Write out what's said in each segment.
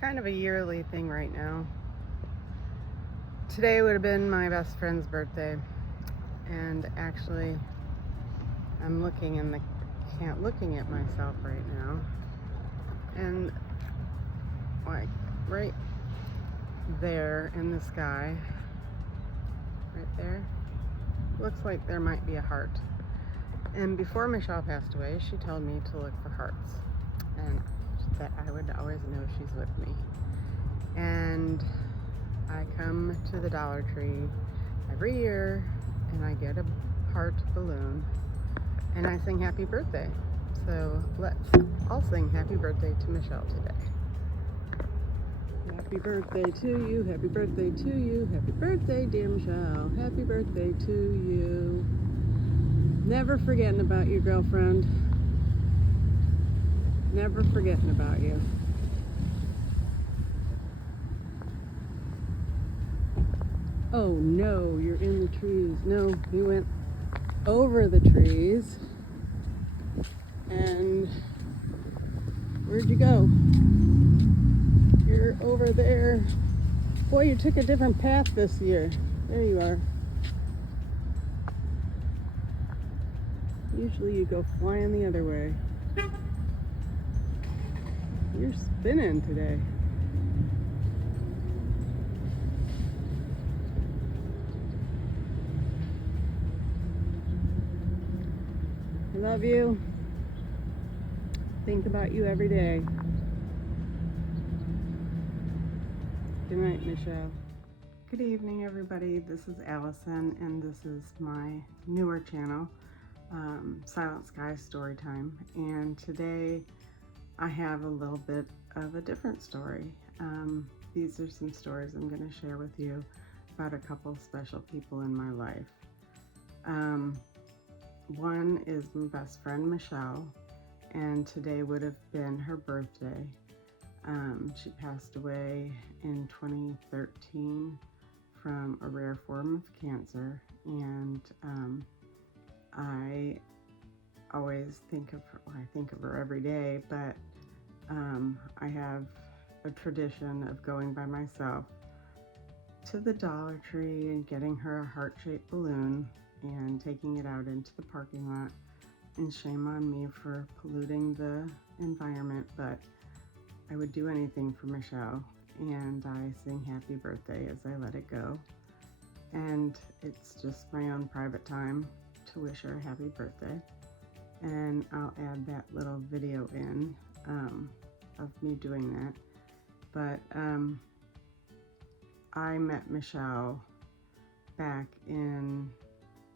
kind of a yearly thing right now. Today would have been my best friend's birthday, and actually I'm looking at myself right now, and like right there in the sky, right there, looks like there might be a heart. And before Michelle passed away, she told me to look for hearts, and that I would always know she's with me. And I come to the Dollar Tree every year and I get a heart balloon and I sing happy birthday. So let's all sing happy birthday to Michelle today. Happy birthday to you, happy birthday to you, happy birthday dear Michelle, happy birthday to you. Never forgetting about your girlfriend, never forgetting about you. Oh no, you're in the trees. No, you went over the trees. And where'd you go? You're over there. Boy, you took a different path this year. There you are. Usually you go flying the other way. You're spinning today. I love you. Think about you every day. Good night, Michelle. Good evening, everybody. This is Allison, and this is my newer channel, Silent Sky Storytime. And today I have a little bit of a different story. These are some stories I'm going to share with you about a couple special people in my life. One is my best friend, Michelle, and today would have been her birthday. She passed away in 2013 from a rare form of cancer, and I always think of her, I think of her every day, but I have a tradition of going by myself to the Dollar Tree and getting her a heart-shaped balloon and taking it out into the parking lot. And shame on me for polluting the environment, but I would do anything for Michelle, and I sing happy birthday as I let it go. And it's just my own private time to wish her a happy birthday. And I'll add that little video in of me doing that. But I met Michelle back in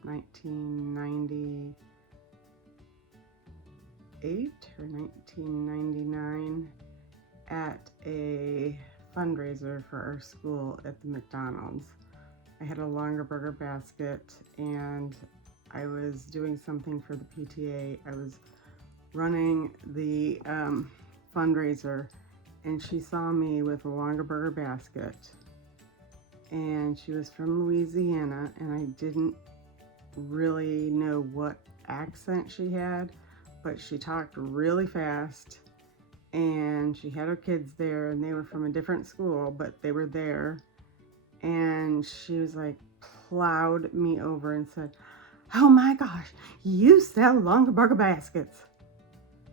1998 or 1999 at a fundraiser for our school at the McDonald's. I had a Longaberger basket and I was doing something for the PTA. I was running the fundraiser, and she saw me with a Longaberger basket, and she was from Louisiana, and I didn't really know what accent she had, but she talked really fast, and she had her kids there, and they were from a different school, but they were there, and she was like, plowed me over and said, "Oh my gosh, you sell Longaberger baskets.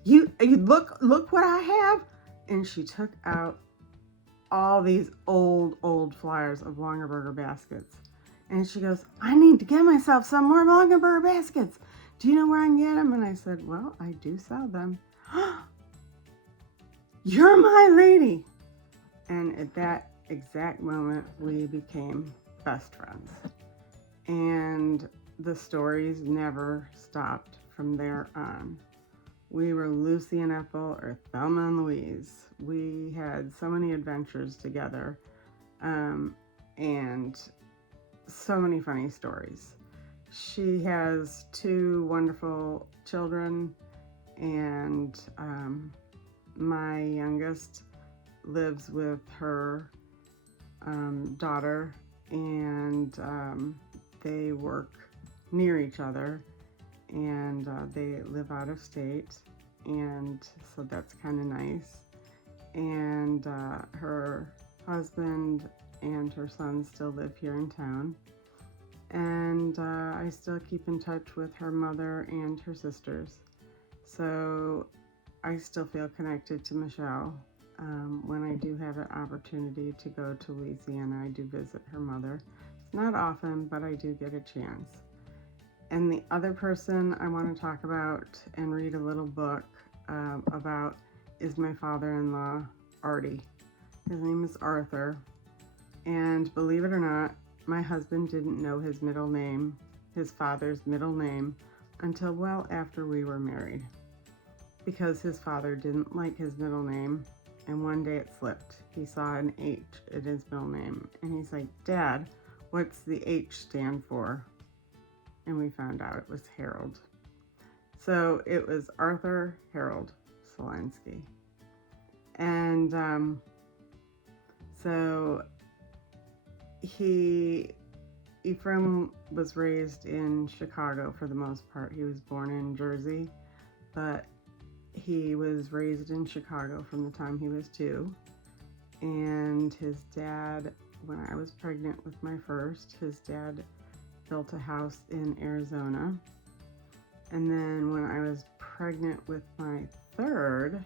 You look what I have." And she took out all these old flyers of Longaberger baskets. And she goes, "I need to get myself some more Longaberger baskets. Do you know where I can get them?" And I said, "Well, I do sell them." "You're my lady." And at that exact moment, we became best friends. And the stories never stopped from there on. We were Lucy and Ethel, or Thelma and Louise. We had so many adventures together, and so many funny stories. She has 2 wonderful children, and my youngest lives with her daughter, and they work near each other, and they live out of state, and so that's kind of nice. And her husband and her son still live here in town, and I still keep in touch with her mother and her sisters. So I still feel connected to Michelle. When I do have an opportunity to go to Louisiana, I do visit her mother. It's not often, but I do get a chance. And the other person I want to talk about and read a little book about is my father-in-law, Artie. His name is Arthur. And believe it or not, my husband didn't know his middle name, his father's middle name, until well after we were married, because his father didn't like his middle name, and one day it slipped. He saw an H in his middle name, and he's like, "Dad, what's the H stand for?" And we found out it was Harold. So it was Arthur Harold Solansky. And so Ephraim was raised in Chicago for the most part. He was born in Jersey, but he was raised in Chicago from the time he was 2. And his dad, when I was pregnant with my first, his dad built a house in Arizona. And then when I was pregnant with my third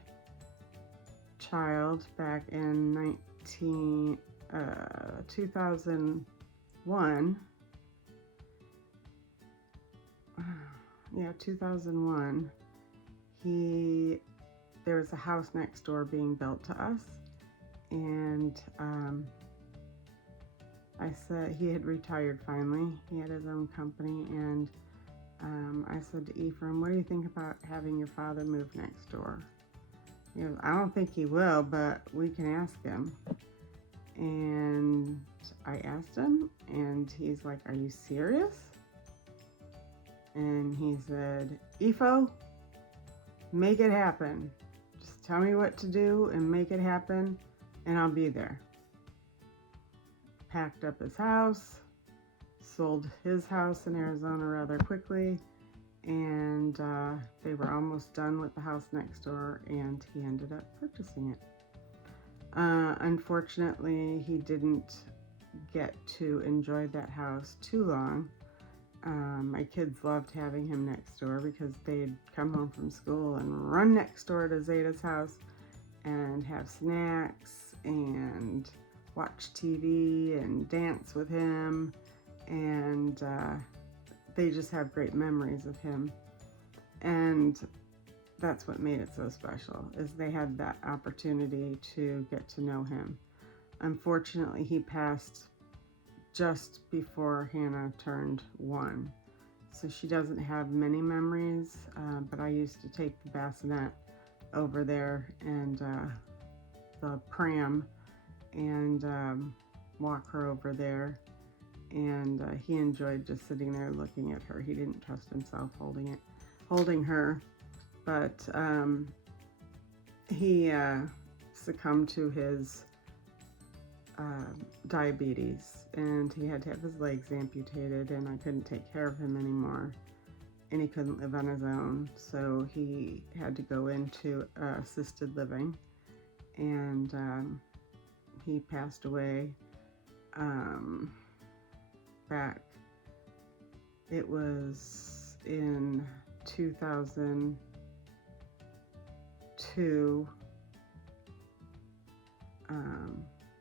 child back in 2001, 2001, there was a house next door being built to us, and I said, he had retired finally, he had his own company, and I said to Ephraim, "What do you think about having your father move next door?" He goes, "I don't think he will, but we can ask him." And I asked him, and he's like, "Are you serious?" And he said, "Epho, make it happen. Just tell me what to do and make it happen, and I'll be there." Packed up his house, sold his house in Arizona rather quickly, and they were almost done with the house next door, and he ended up purchasing it. Unfortunately, he didn't get to enjoy that house too long. My kids loved having him next door because they'd come home from school and run next door to Zeta's house and have snacks and watch TV and dance with him, and they just have great memories of him. And that's what made it so special, is they had that opportunity to get to know him. Unfortunately, he passed just before Hannah turned 1, so she doesn't have many memories, but I used to take the bassinet over there and the pram and walk her over there, and he enjoyed just sitting there looking at her. He didn't trust himself holding her, but he succumbed to his diabetes, and he had to have his legs amputated, and I couldn't take care of him anymore, and he couldn't live on his own, so he had to go into assisted living, and he passed away back, it was in 2002,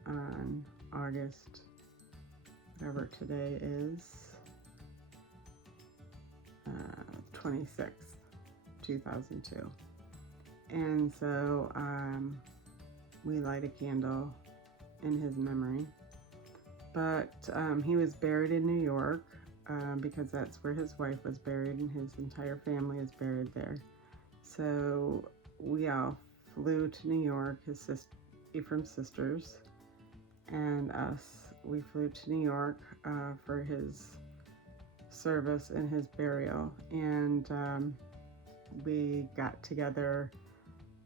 on August, whatever today is, 26th, 2002. And so we light a candle in his memory. But he was buried in New York because that's where his wife was buried, and his entire family is buried there. So we all flew to New York, Ephraim's sisters and us. We flew to New York for his service and his burial, and we got together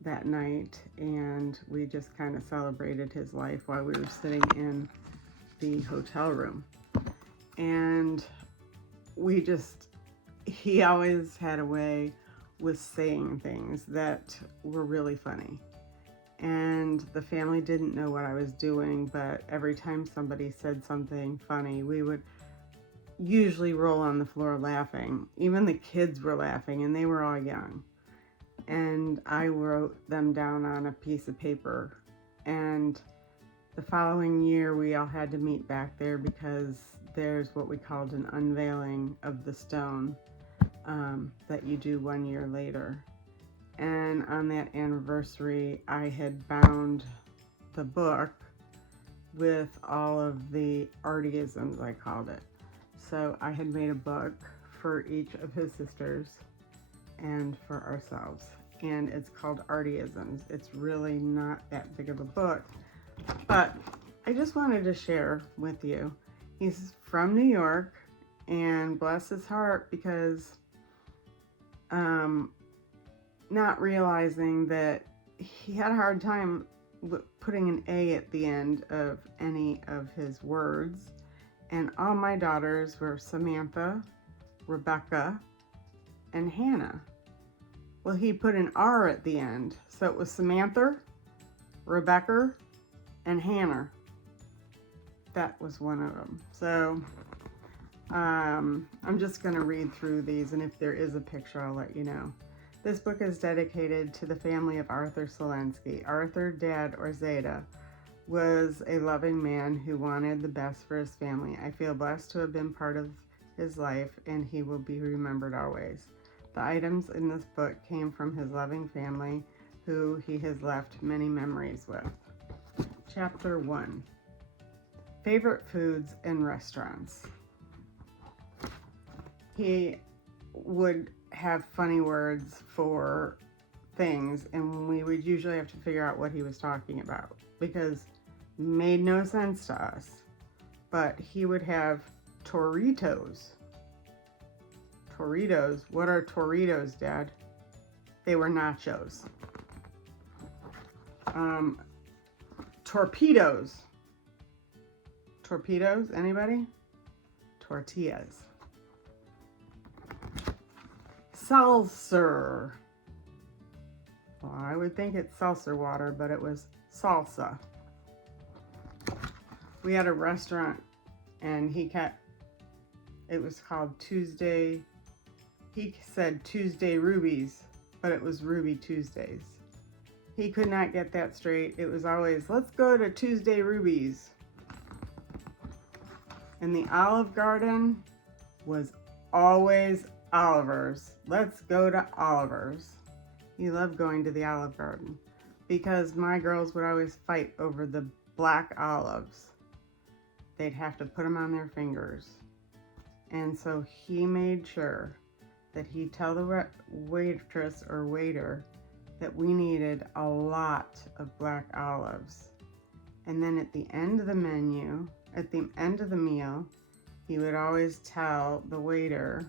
that night, and we just kind of celebrated his life while we were sitting in the hotel room. And he always had a way with saying things that were really funny. and the family didn't know what I was doing, but every time somebody said something funny, we would usually roll on the floor laughing. Even the kids were laughing, and they were all young. And I wrote them down on a piece of paper. And the following year, we all had to meet back there because there's what we called an unveiling of the stone that you do 1 year later. And on that anniversary, I had bound the book with all of the artyisms, I called it. So I had made a book for each of his sisters and for ourselves. And it's called Artyisms. It's really not that big of a book, but I just wanted to share with you. He's from New York, and bless his heart, because not realizing that he had a hard time putting an A at the end of any of his words. And all my daughters were Samantha, Rebecca, and Hannah. Well, he put an R at the end, so it was Samantha, Rebecca, and Hannah. That was one of them. So I'm just going to read through these, and if there is a picture, I'll let you know. This book is dedicated to the family of Arthur Selensky. Arthur, Dad, or Zeta, was a loving man who wanted the best for his family. I feel blessed to have been part of his life, and he will be remembered always. The items in this book came from his loving family, who he has left many memories with. Chapter 1. Favorite foods and restaurants. He would have funny words for things, and we would usually have to figure out what he was talking about because it made no sense to us. But he would have Toritos. Toritos? What are Toritos, Dad? They were nachos. Torpedoes. Torpedoes? Anybody? Tortillas. Seltzer. Well, I would think it's seltzer water, but it was salsa. We had a restaurant, and it was called Tuesday. He said Tuesday Rubies, but it was Ruby Tuesdays. He could not get that straight. It was always, let's go to Tuesday Rubies. And the Olive Garden was always Oliver's. Let's go to Oliver's. He loved going to the Olive Garden because my girls would always fight over the black olives. They'd have to put them on their fingers. And so he made sure that he'd tell the waitress or waiter that we needed a lot of black olives. And then at the end of the menu, at the end of the meal, he would always tell the waiter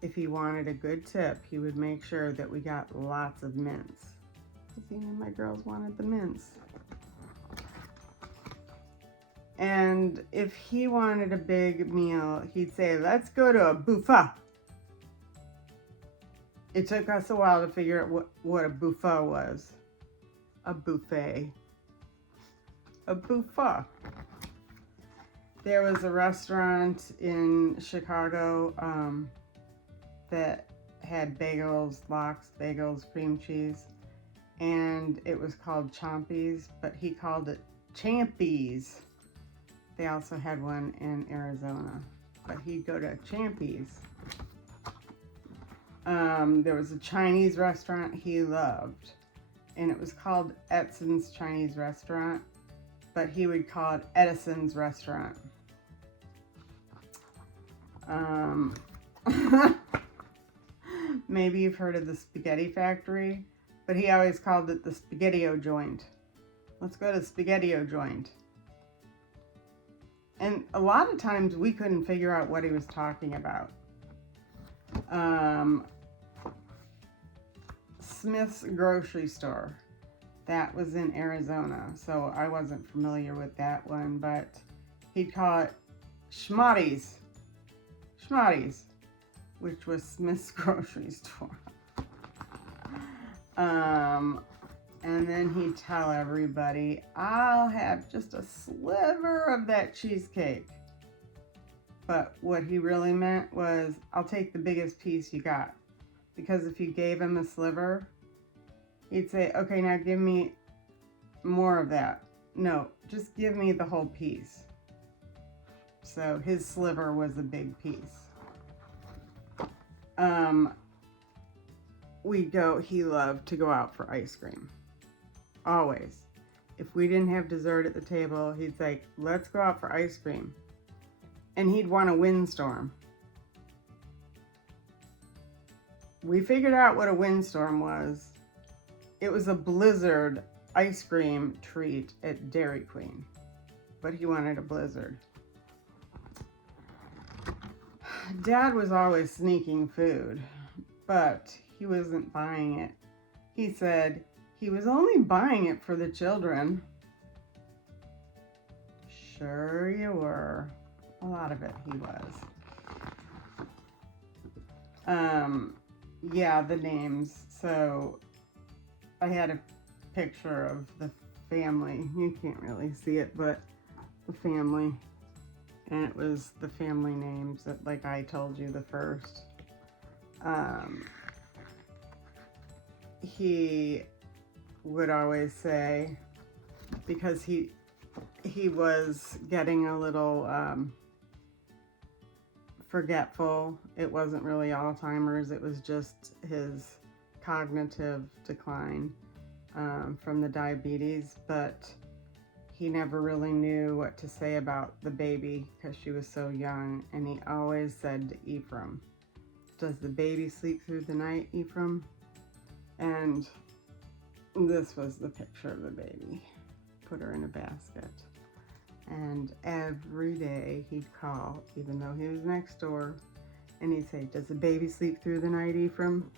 if he wanted a good tip, he would make sure that we got lots of mints. Because he knew my girls wanted the mints. And if he wanted a big meal, he'd say, let's go to a buffet. It took us a while to figure out what a buffet was. A buffet. A buffet. There was a restaurant in Chicago that had bagels, lox, bagels, cream cheese, and it was called Chompy's, but he called it Champy's. They also had one in Arizona, but he'd go to Champy's. There was a Chinese restaurant he loved, and it was called Edson's Chinese Restaurant, but he would call it Edison's Restaurant. Maybe you've heard of the Spaghetti Factory, but he always called it the Spaghetti-O Joint. Let's go to Spaghetti-O Joint. And a lot of times we couldn't figure out what he was talking about. Smith's Grocery Store. That was in Arizona, so I wasn't familiar with that one, but he'd call it Schmotty's. Schmotty's, which was Smith's Grocery Store. And And then he'd tell everybody, I'll have just a sliver of that cheesecake. But what he really meant was, I'll take the biggest piece you got. Because if you gave him a sliver, he'd say, okay, now give me more of that. No, just give me the whole piece. So his sliver was a big piece. He loved to go out for ice cream. Always. If we didn't have dessert at the table, he'd say, let's go out for ice cream. And he'd want a windstorm. We figured out what a windstorm was. It was a blizzard ice cream treat at Dairy Queen. But he wanted a blizzard. Dad was always sneaking food, but he wasn't buying it. He said he was only buying it for the children. Sure you were. A lot of it he was. Yeah, the names. So I had a picture of the family. You can't really see it, but the family. And it was the family names that, like I told you, the first. He would always say, because he was getting a little forgetful. It wasn't really Alzheimer's. It was just his cognitive decline from the diabetes. But he never really knew what to say about the baby because she was so young. And he always said to Ephraim, does the baby sleep through the night, Ephraim? And this was the picture of the baby. Put her in a basket. And every day he'd call, even though he was next door, and he'd say, does the baby sleep through the night, Ephraim?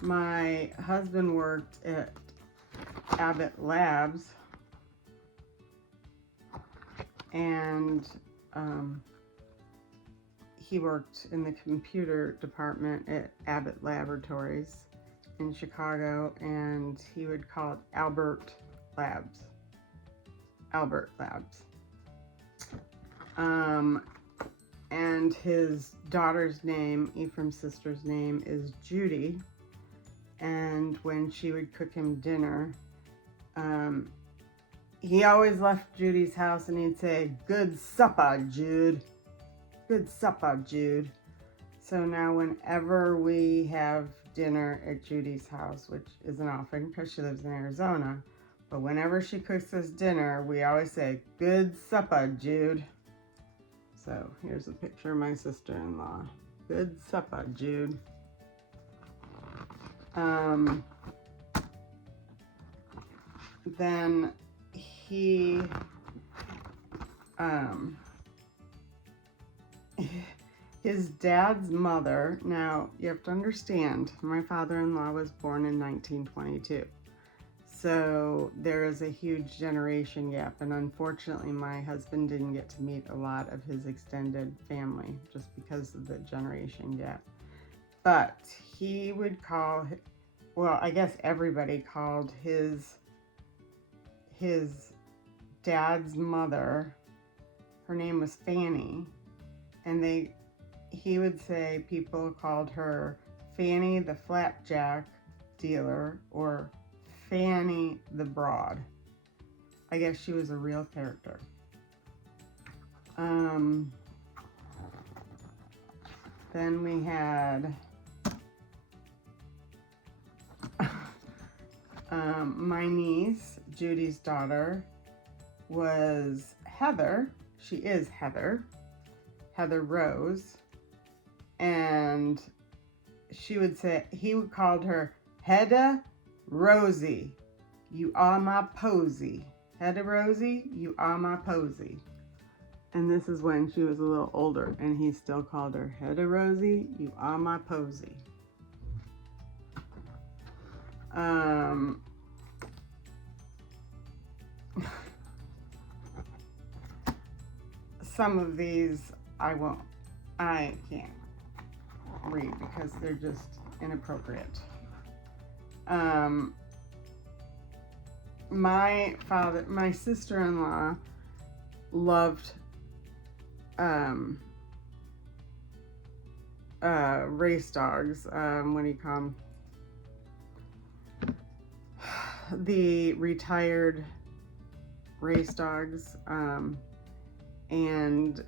My husband worked at Abbott Labs, and he worked in the computer department at Abbott Laboratories in Chicago, and he would call it Albert Labs. Albert Labs. And his daughter's name, Ephraim's sister's name, is Judy. And when she would cook him dinner, he always left Judy's house and he'd say, good supper, Jude. Good supper, Jude. So now whenever we have dinner at Judy's house, which isn't often because she lives in Arizona, but whenever she cooks us dinner, we always say, good supper, Jude. So here's a picture of my sister-in-law. Good supper, Jude. Then he, his dad's mother, now you have to understand, my father-in-law was born in 1922. So there is a huge generation gap, and unfortunately my husband didn't get to meet a lot of his extended family just because of the generation gap. But he would call, well, I guess everybody called his dad's mother, her name was Fanny, and he would say people called her Fanny the Flapjack Dealer or Fanny the Broad. I guess she was a real character. Then we had my niece, Judy's daughter, was Heather. She is Heather Rose. And he would call her Hedda Rosie, you are my posy. Hedda Rosie, you are my posy. And this is when she was a little older, and he still called her Hedda Rosie, you are my posy. Some of these I can't read because they're just inappropriate. my sister-in-law loved race dogs. What do you call them? The retired race dogs. And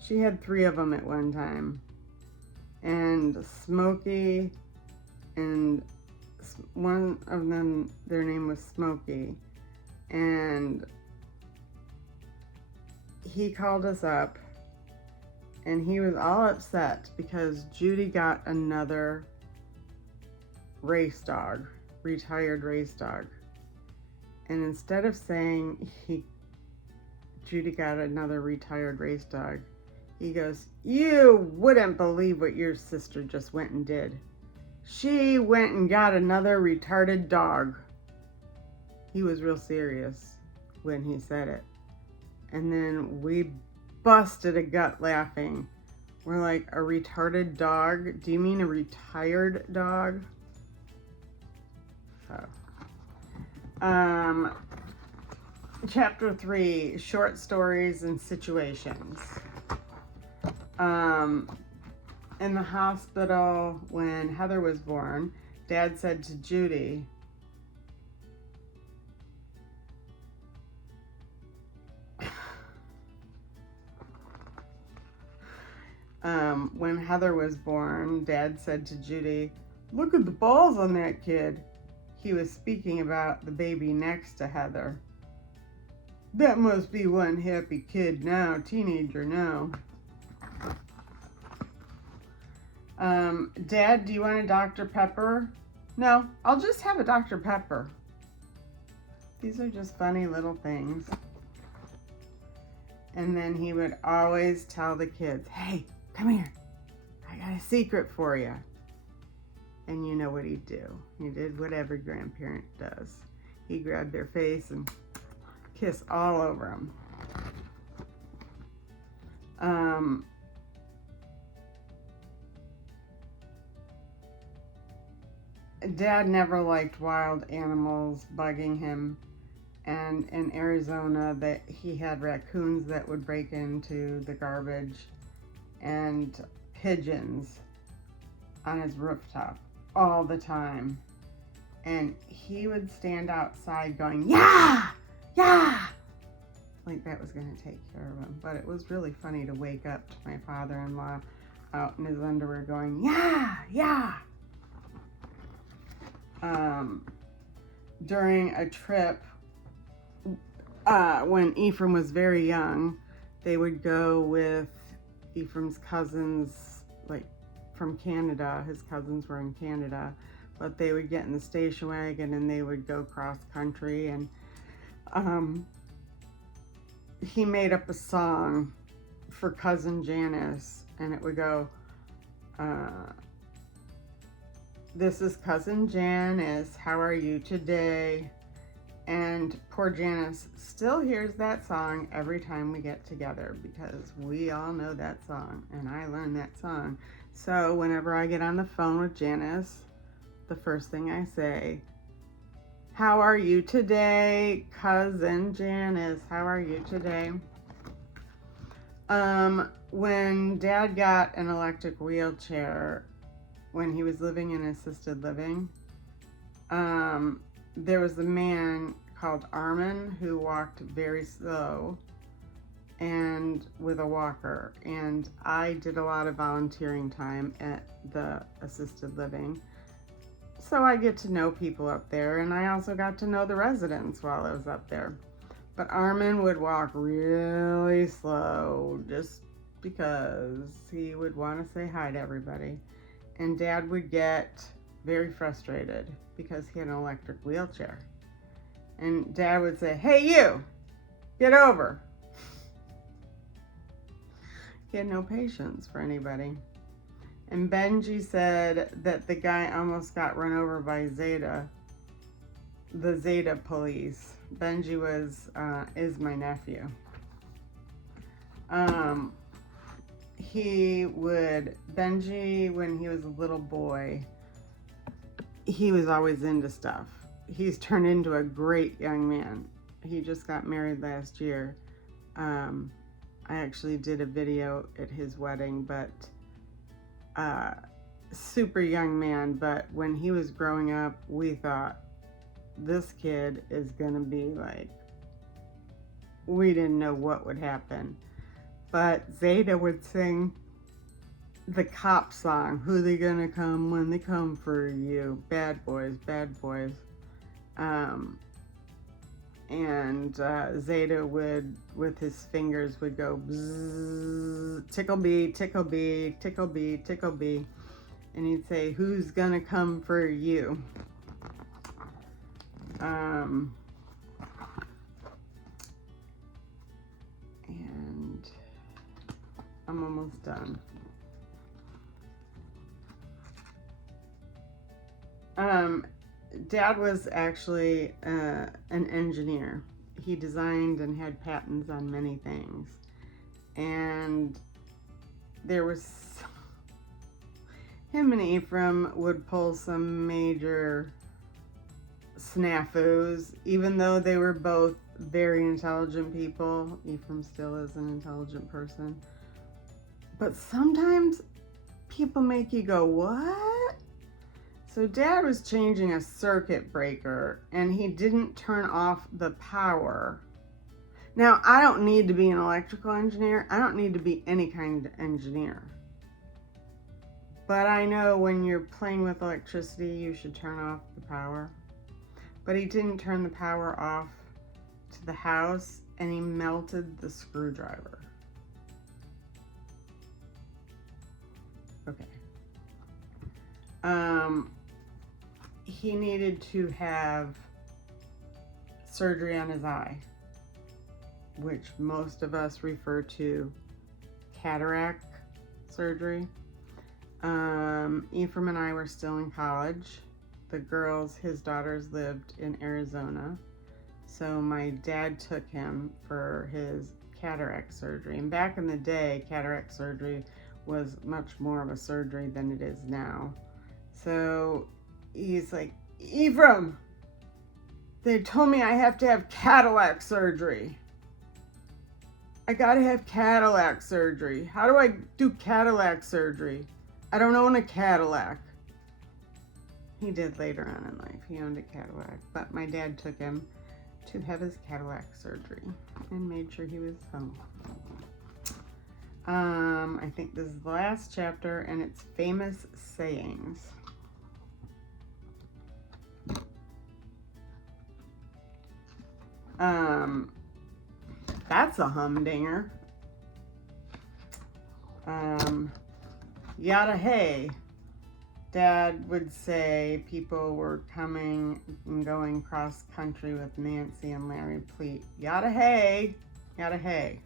she had 3 of them at one time. And Smokey, and one of them, their name was Smokey. And he called us up and he was all upset because Judy got another race dog, retired race dog. And instead of saying Judy got another retired race dog, he goes, "You wouldn't believe what your sister just went and did. She went and got another retarded dog." He was real serious when he said it. And then we busted a gut laughing. We're like, "A retarded dog? Do you mean a retired dog?" So, chapter 3, short stories and situations. In the hospital when Heather was born, Dad said to Judy, when Heather was born, Dad said to Judy, "Look at the balls on that kid." He was speaking about the baby next to Heather. "That must be one happy kid now, teenager now." "Dad, do you want a Dr. Pepper?" "No, I'll just have a Dr. Pepper." These are just funny little things. And then he would always tell the kids, "Hey, come here. I got a secret for you." And you know what he'd do. He did what every grandparent does. He grabbed their face and kiss all over them. Dad never liked wild animals bugging him. And in Arizona, that he had raccoons that would break into the garbage and pigeons on his rooftop all the time. And he would stand outside going, "Yeah, yeah," like that was going to take care of him. But it was really funny to wake up to my father-in-law out in his underwear going, "Yeah, yeah." During a trip, when Ephraim was very young, they would go with Ephraim's cousins, like from Canada. His cousins were in Canada, but they would get in the station wagon and they would go cross country. And he made up a song for cousin Janice, and it would go, "This is cousin Janice, how are you today?" And poor Janice still hears that song every time we get together because we all know that song, and I learned that song. So whenever I get on the phone with Janice, the first thing I say, "How are you today, cousin Janice? How are you today?" When Dad got an electric wheelchair when he was living in assisted living, there was a man called Armin who walked very slow and with a walker. And I did a lot of volunteering time at the assisted living. So I get to know people up there, and I also got to know the residents while I was up there. But Armin would walk really slow just because he would want to say hi to everybody. And Dad would get very frustrated because he had an electric wheelchair. And Dad would say, "Hey, you, get over." He had no patience for anybody. And Benji said that the guy almost got run over by Zeta, the Zeta police. Benji is my nephew. Benji, when he was a little boy, he was always into stuff. He's turned into a great young man. He just got married last year. I actually did a video at his wedding, but super young man. But when he was growing up, we thought, this kid is gonna be like, we didn't know what would happen. But Zeta would sing the cop song, who they gonna come when they come for you, bad boys, bad boys. And Zeta would, with his fingers, would go bzzz, tickle bee, tickle bee, tickle bee, tickle bee, and he'd say, who's gonna come for you? And I'm almost done. Dad was actually an engineer. He designed and had patents on many things. And there was, him and Ephraim would pull some major snafus, even though they were both very intelligent people. Ephraim still is an intelligent person. But sometimes people make you go, what? So Dad was changing a circuit breaker and he didn't turn off the power. Now, I don't need to be an electrical engineer. I don't need to be any kind of engineer. But I know when you're playing with electricity, you should turn off the power. But he didn't turn the power off to the house and he melted the screwdriver. Okay. He needed to have surgery on his eye, which most of us refer to cataract surgery. Ephraim and I were still in college. The girls, his daughters, lived in Arizona. So my dad took him for his cataract surgery. And back in the day, cataract surgery was much more of a surgery than it is now. So he's like, Ephraim, they told me I have to have cataract surgery. I gotta have cataract surgery. How do I do cataract surgery? I don't own a Cadillac. He did later on in life. He owned a Cadillac, but my dad took him to have his cataract surgery and made sure he was home. I think this is the last chapter, and it's famous sayings. That's a humdinger. Yada hey. Dad would say people were coming and going cross country with Nancy and Larry Pleat. Yada hey. Yada hey.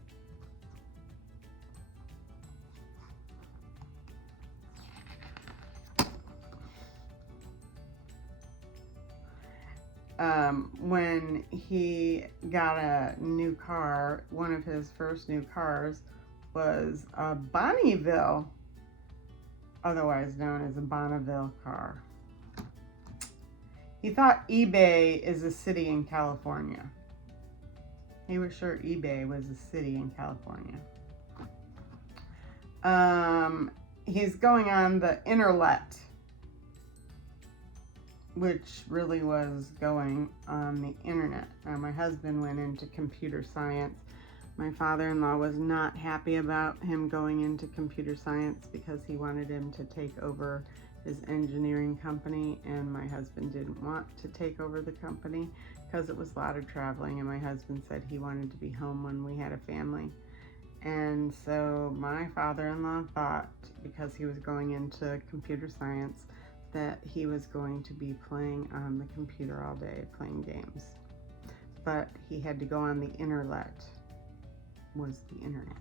When he got a new car, one of his first new cars was a Bonneville, otherwise known as a Bonneville car. He thought eBay is a city in California. He was sure eBay was a city in California. He's going on the internet, which really was going on the internet. My husband went into computer science. My father-in-law was not happy about him going into computer science because he wanted him to take over his engineering company, and my husband didn't want to take over the company because it was a lot of traveling, and my husband said he wanted to be home when we had a family. And so my father-in-law thought, because he was going into computer science, that he was going to be playing on the computer all day, playing games. But he had to go on the internet, was the internet.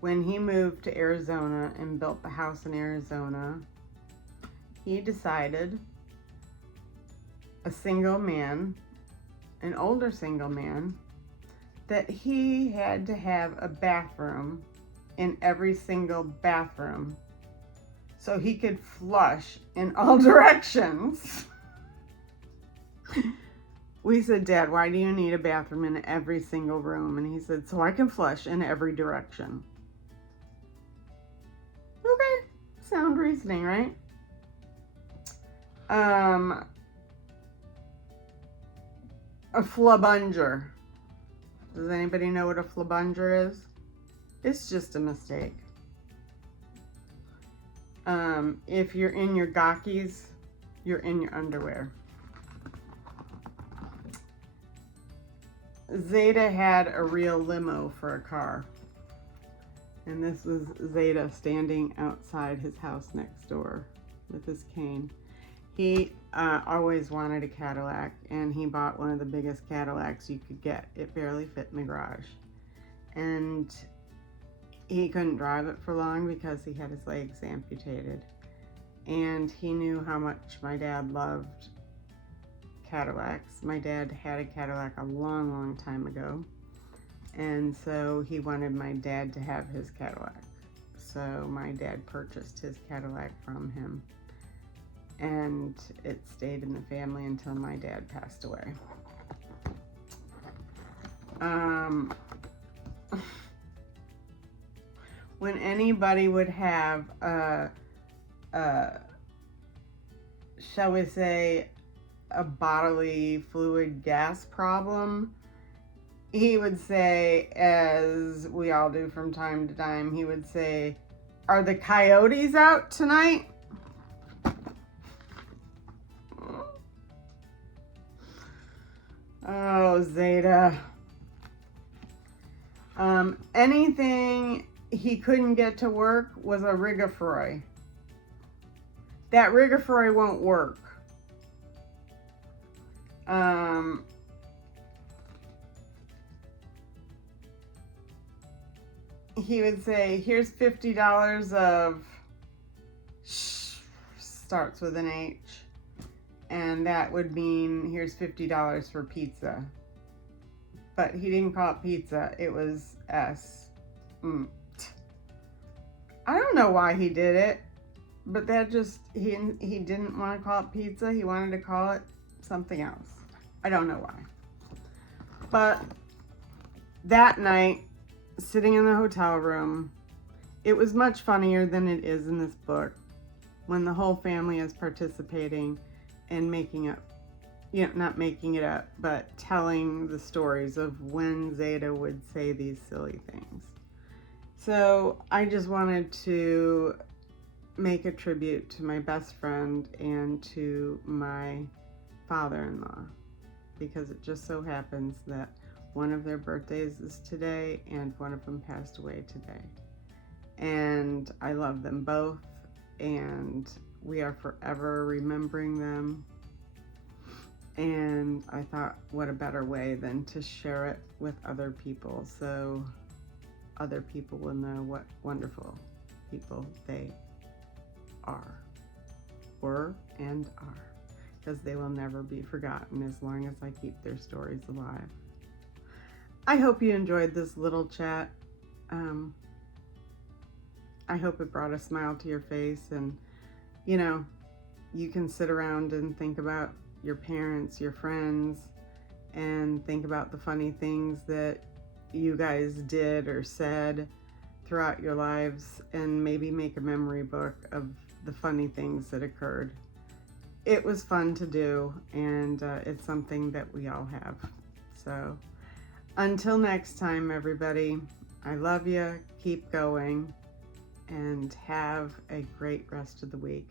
When he moved to Arizona and built the house in Arizona, he decided, a single man, an older single man, that he had to have a bathroom in every single bathroom so he could flush in all directions. We said, Dad, why do you need a bathroom in every single room? And he said, so I can flush in every direction. Okay, sound reasoning, right? A flabunger. Does anybody know what a flabunger is? It's just a mistake. If you're in your gockies, you're in your underwear. Zeta had a real limo for a car. And this was Zeta standing outside his house next door with his cane. He always wanted a Cadillac, and he bought one of the biggest Cadillacs you could get. It barely fit in the garage. And he couldn't drive it for long because he had his legs amputated. And he knew how much my dad loved Cadillacs. My dad had a Cadillac a long, long time ago. And so he wanted my dad to have his Cadillac. So my dad purchased his Cadillac from him. And it stayed in the family until my dad passed away. When anybody would have shall we say, a bodily fluid gas problem, he would say, as we all do from time to time, he would say, are the coyotes out tonight? Oh, Zeta. Anything he couldn't get to work was a Rigafroy. That Rigafroy won't work. He would say, here's $50 of, starts with an H, and that would mean here's $50 for pizza. But he didn't call it pizza, it was S. I don't know why he did it, but that just, he didn't want to call it pizza, he wanted to call it something else. I don't know why. But that night, sitting in the hotel room, it was much funnier than it is in this book, when the whole family is participating and making up, not making it up, but telling the stories of when Zeta would say these silly things. So I just wanted to make a tribute to my best friend and to my father-in-law, because it just so happens that one of their birthdays is today and one of them passed away today. And I love them both, and we are forever remembering them. And I thought, what a better way than to share it with other people, so other people will know what wonderful people they were and are, because they will never be forgotten as long as I keep their stories alive. I hope you enjoyed this little chat. I hope it brought a smile to your face, and you can sit around and think about your parents, your friends, and think about the funny things that you guys did or said throughout your lives, and maybe make a memory book of the funny things that occurred. It was fun to do, and it's something that we all have. So until next time, everybody, I love you, keep going, and have a great rest of the week.